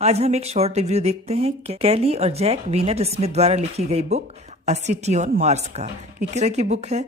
आज हम एक शॉर्ट रिव्यू देखते हैं कैली और जैक वीनर स्मिथ द्वारा लिखी गई book a city on Mars का। कि किस तरह की बुक है,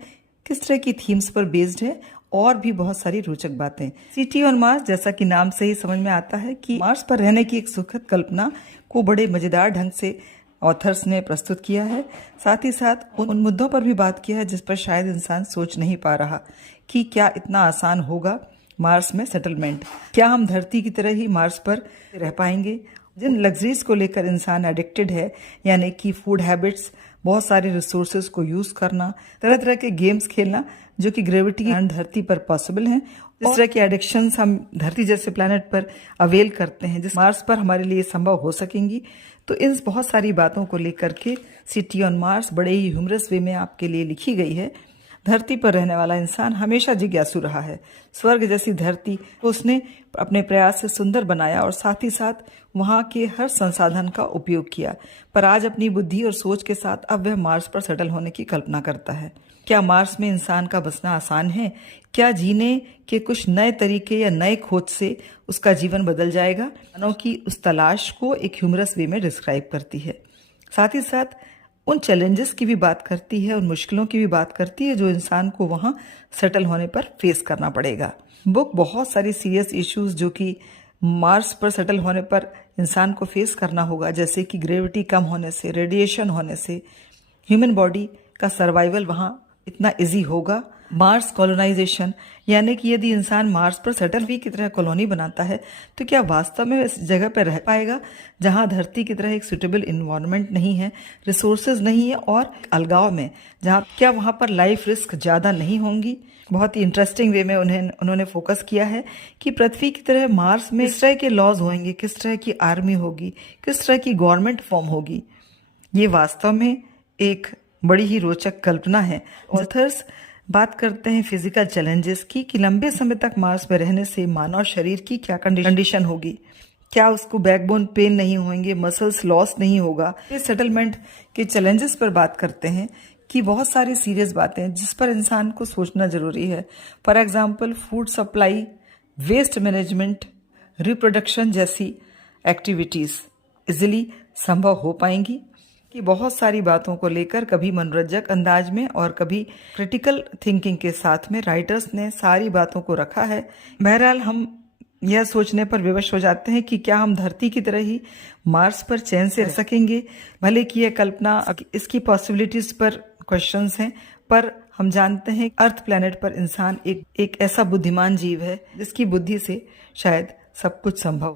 किस तरह की थीम्स पर बेस्ड है और भी बहुत सारी रोचक बातें। सिटी ऑन मार्स, जैसा कि नाम से ही समझ में आता है कि मार्स पर रहने की एक सुखद कल्पना को बड़े मजेदार ढंग से ऑथर्स ने प्रस्तुत किया है। साथ ही साथ उन मुद्दों पर भी बात किया है जिस पर शायद इंसान सोच नहीं पा रहा कि क्या इतना आसान होगा मार्स में सेटलमेंट। क्या हम धरती की तरह ही मार्स पर रह पाएंगे। जिन लग्जरीज को लेकर इंसान एडिक्टेड है, यानी कि फूड हैबिट्स, बहुत सारे रिसोर्सेज को यूज करना, तरह तरह के गेम्स खेलना जो कि ग्रेविटी एंड धरती पर पॉसिबल हैं। इस तरह के एडिक्शंस हम धरती जैसे प्लैनेट पर अवेल करते हैं जिस मार्स पर हमारे लिए संभव हो सकेंगी। तो इन बहुत सारी बातों को लेकर के सिटी ऑन मार्स बड़े ही ह्यूमरस वे में आपके लिए लिखी गई है। धरती पर रहने वाला इंसान हमेशा जिज्ञासु रहा है। स्वर्ग जैसी धरती को उसने अपने प्रयास से सुंदर बनाया और साथ ही साथ वहां के हर संसाधन का उपयोग किया, पर आज अपनी बुद्धि और सोच के साथ अब वह मार्स पर सेटल होने की कल्पना करता है। क्या मार्स में इंसान का बसना आसान है? क्या जीने के कुछ नए तरीके या नए खोज से उसका जीवन बदल जाएगा? मानव की उस तलाश को एक ह्यूमरस वे में डिस्क्राइब करती है। साथ ही साथ उन चैलेंजेस की भी बात करती है, उन मुश्किलों की भी बात करती है जो इंसान को वहां सेटल होने पर फेस करना पड़ेगा। बुक बहुत सारी सीरियस इश्यूज जो कि मार्स पर सेटल होने पर इंसान को फेस करना होगा, जैसे कि ग्रेविटी कम होने से, रेडिएशन होने से ह्यूमन बॉडी का सर्वाइवल वहां इतना इजी होगा। मार्स कॉलोनाइजेशन, यानी कि यदि इंसान मार्स पर सेटल भी की तरह कॉलोनी बनाता है तो क्या वास्तव में इस जगह पर रह पाएगा जहां धरती की तरह एक सुटेबल इन्वायरमेंट नहीं है, रिसोर्सेज नहीं है और अलगाव में, जहां क्या वहां पर लाइफ रिस्क ज्यादा नहीं होंगी। बहुत ही इंटरेस्टिंग वे में उन्होंने फोकस किया है कि पृथ्वी की तरह मार्स में किस तरह के लॉज होंगे, किस तरह की आर्मी होगी, किस तरह की गवर्नमेंट फॉर्म होगी। ये वास्तव में एक बड़ी ही रोचक कल्पना है। ऑथर्स बात करते हैं फिजिकल चैलेंजेस की कि लंबे समय तक मार्स में रहने से मानव शरीर की क्या कंडीशन होगी। क्या उसको बैकबोन पेन नहीं होंगे, मसल्स लॉस नहीं होगा। इस सेटलमेंट के चैलेंजेस पर बात करते हैं कि बहुत सारी सीरियस बातें जिस पर इंसान को सोचना जरूरी है। For example food supply, waste management, reproduction जैसी एक्टिविटीज इजिली संभव हो पाएंगी। कि बहुत सारी बातों को लेकर कभी मनोरंजक अंदाज में और कभी क्रिटिकल थिंकिंग के साथ में राइटर्स ने सारी बातों को रखा है। बहरहाल हम यह सोचने पर विवश हो जाते हैं कि क्या हम धरती की तरह ही मार्स पर चैन से रह सकेंगे। भले कि यह कल्पना, इसकी पॉसिबिलिटीज पर क्वेश्चंस हैं, पर हम जानते हैं अर्थ प्लैनेट पर इंसान एक ऐसा बुद्धिमान जीव है जिसकी बुद्धि से शायद सब कुछ संभव।